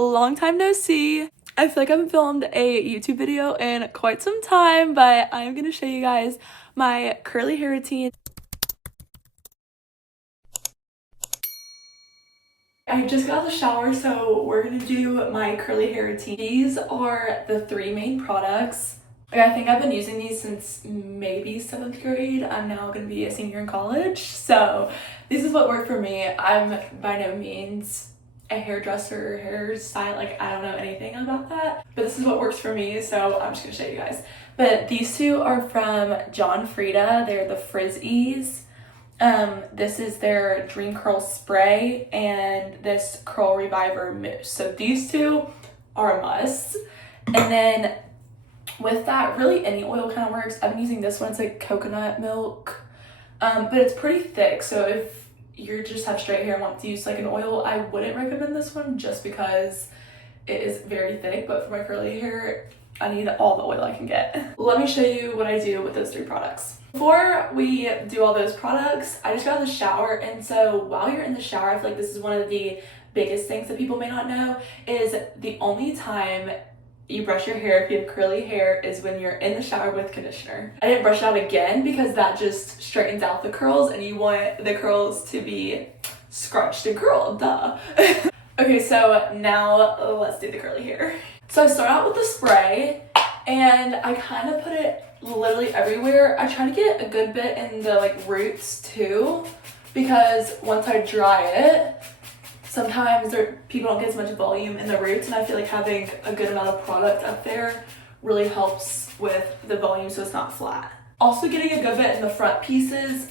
long time no see. I feel like I haven't filmed a YouTube video in quite some time, but I'm gonna show you guys my curly hair routine. I just got out of the shower, so we're gonna do my curly hair routine. These are the three main products. I think I've been using these since maybe 7th grade. I'm now gonna be a senior in college, so this is what worked for me. I'm by no means a hairdresser or hairstyle, like I don't know anything about that, but this is what works for me, so I'm just gonna show you guys. But these two are from John Frieda. They're the Frizzies. This is their Dream Curl Spray and this Curl Reviver Mousse. So these two are a must. And then with that, really any oil kind of works. I've been using this one. It's like coconut milk, but it's pretty thick. So if you just have straight hair and want to use like an oil, I wouldn't recommend this one just because it is very thick. But for my curly hair, I need all the oil I can get. Let me show you what I do with those three products. Before we do all those products, I just got out of the shower, and so while you're in the shower, I feel like this is one of the biggest things that people may not know, is the only time you brush your hair if you have curly hair is when you're in the shower with conditioner. I didn't brush it out again because that just straightens out the curls, and you want the curls to be scrunched and curled, duh. Okay, so now let's do the curly hair. So I start out with the spray, and I kind of put it literally everywhere. I try to get a good bit in the like roots too, because once I dry it, sometimes people don't get as much volume in the roots, and I feel like having a good amount of product up there really helps with the volume so it's not flat. Also getting a good bit in the front pieces.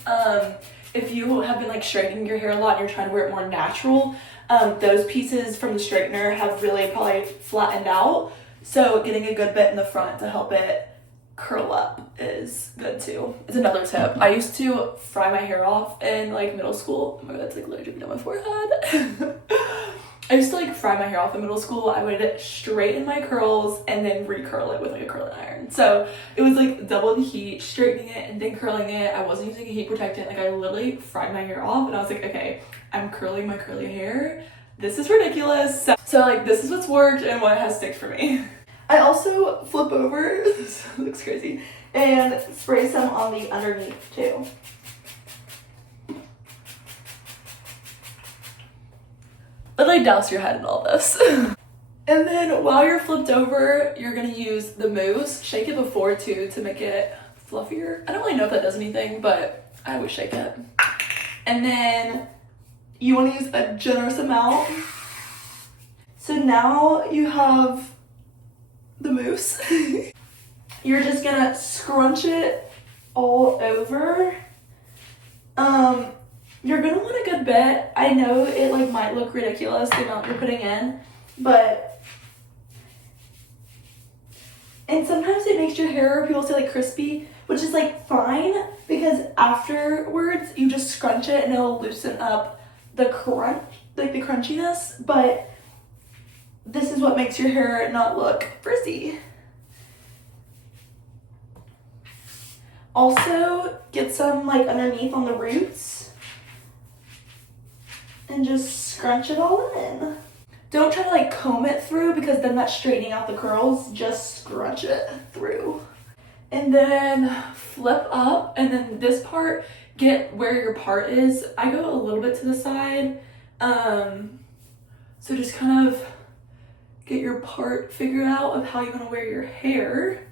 If you have been like straightening your hair a lot and you're trying to wear it more natural, those pieces from the straightener have really probably flattened out. So getting a good bit in the front to help it curl up is good too. It's another tip. I used to fry my hair off in like middle school. Oh my god, it's like literally dripping down my forehead. I used to like fry my hair off in middle school. I would straighten my curls and then recurl it with like a curling iron. So it was like double the heat, straightening it and then curling it. I wasn't using a heat protectant. Like I literally fried my hair off, and I was like, okay, I'm curling my curly hair. This is ridiculous. So like this is what's worked and what has sticked for me. I also flip over, this looks crazy, and spray some on the underneath too. Literally douse your head in all this. And then while you're flipped over, you're gonna use the mousse. Shake it before too to make it fluffier. I don't really know if that does anything, but I always shake it. And then you wanna use a generous amount. So now you have the mousse. You're just gonna scrunch it all over. You're gonna want a good bit. I know it like might look ridiculous the amount you're putting in, but and sometimes it makes your hair, people say like crispy, which is like fine because afterwards you just scrunch it and it'll loosen up the crunch, like the crunchiness, but this is what makes your hair not look frizzy. Also, get some like underneath on the roots and just scrunch it all in. Don't try to like comb it through because then that's straightening out the curls. Just scrunch it through. And then flip up, and then this part, get where your part is. I go a little bit to the side. So just kind of get your part figured out of how you want to wear your hair.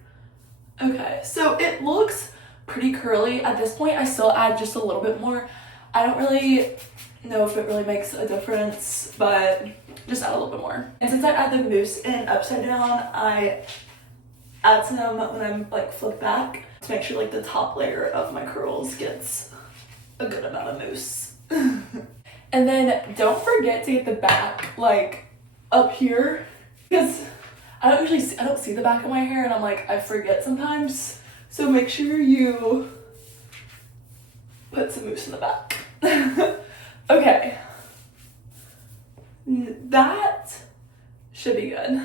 Okay, so it looks pretty curly. At this point, I still add just a little bit more. I don't really know if it really makes a difference, but just add a little bit more. And since I add the mousse in upside down, I add some when I'm like flipped back to make sure like the top layer of my curls gets a good amount of mousse. And then don't forget to get the back like up here, because I don't see the back of my hair, and I'm like, I forget sometimes. So make sure you put some mousse in the back. Okay. That should be good.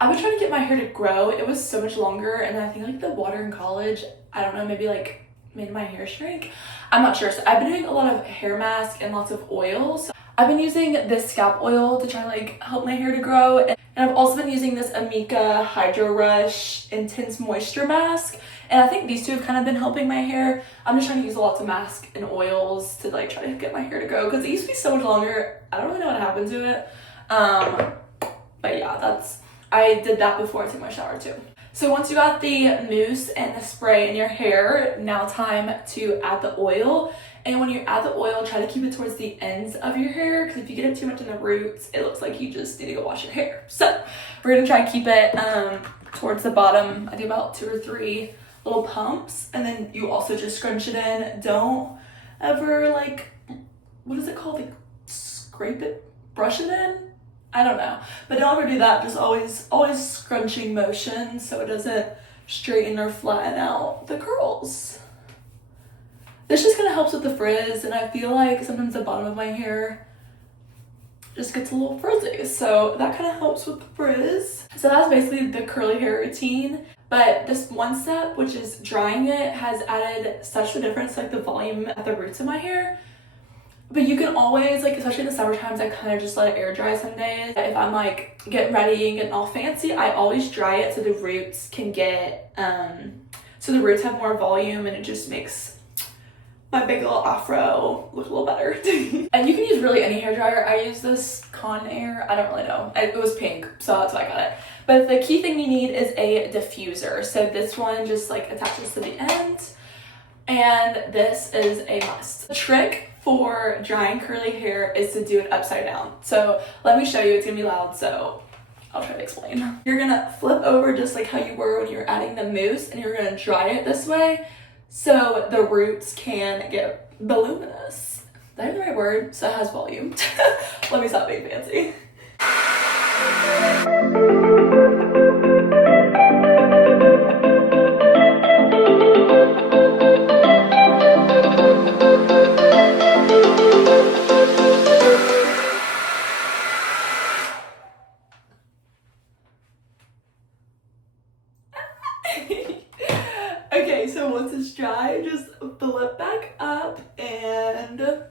I was trying to get my hair to grow. It was so much longer, and I think like the water in college, I don't know, maybe like made my hair shrink. I'm not sure. So I've been doing a lot of hair mask and lots of oils. I've been using this scalp oil to try to like help my hair to grow, and I've also been using this Amika Hydro Rush Intense Moisture Mask, and I think these two have kind of been helping my hair. I'm just trying to use lots of masks and oils to like try to get my hair to grow because it used to be so much longer. I don't really know what happened to it. But yeah, I did that before I took my shower too. So once you got the mousse and the spray in your hair, now time to add the oil. And when you add the oil, try to keep it towards the ends of your hair, because if you get it too much in the roots, it looks like you just need to go wash your hair. So we're gonna try to keep it towards the bottom. I do about 2 or 3 little pumps, and then you also just scrunch it in. Don't ever like, what is it called? Like scrape it, brush it in? I don't know, but don't ever do that. Just always scrunching motion so it doesn't straighten or flatten out the curls. This just kind of helps with the frizz, and I feel like sometimes the bottom of my hair just gets a little frizzy, so that kind of helps with the frizz. So that's basically the curly hair routine, but this one step, which is drying it, has added such a difference, like the volume at the roots of my hair. But you can always, like, especially in the summer times, I kind of just let it air dry some days. If I'm like getting ready and getting all fancy, I always dry it so the roots can get, so the roots have more volume, and it just makes my big little afro look a little better. And you can use really any hair dryer. I use this Conair, I don't really know. It was pink, so that's why I got it. But the key thing you need is a diffuser. So this one just like attaches to the end, and this is a must. The trick for drying curly hair is to do it upside down. So let me show you. It's gonna be loud, so I'll try to explain. You're gonna flip over just like how you were when you were adding the mousse, and you're gonna dry it this way so the roots can get voluminous. Is that the right word? So it has volume. Let me stop being fancy. Okay, so once it's dry, just flip back up, and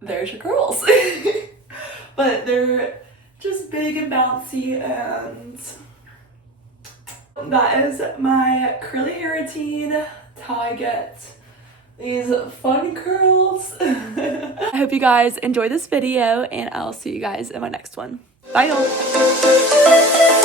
there's your curls. But they're just big and bouncy, and that is my curly hair routine. That's how I get these fun curls. I hope you guys enjoyed this video, and I'll see you guys in my next one. Bye y'all.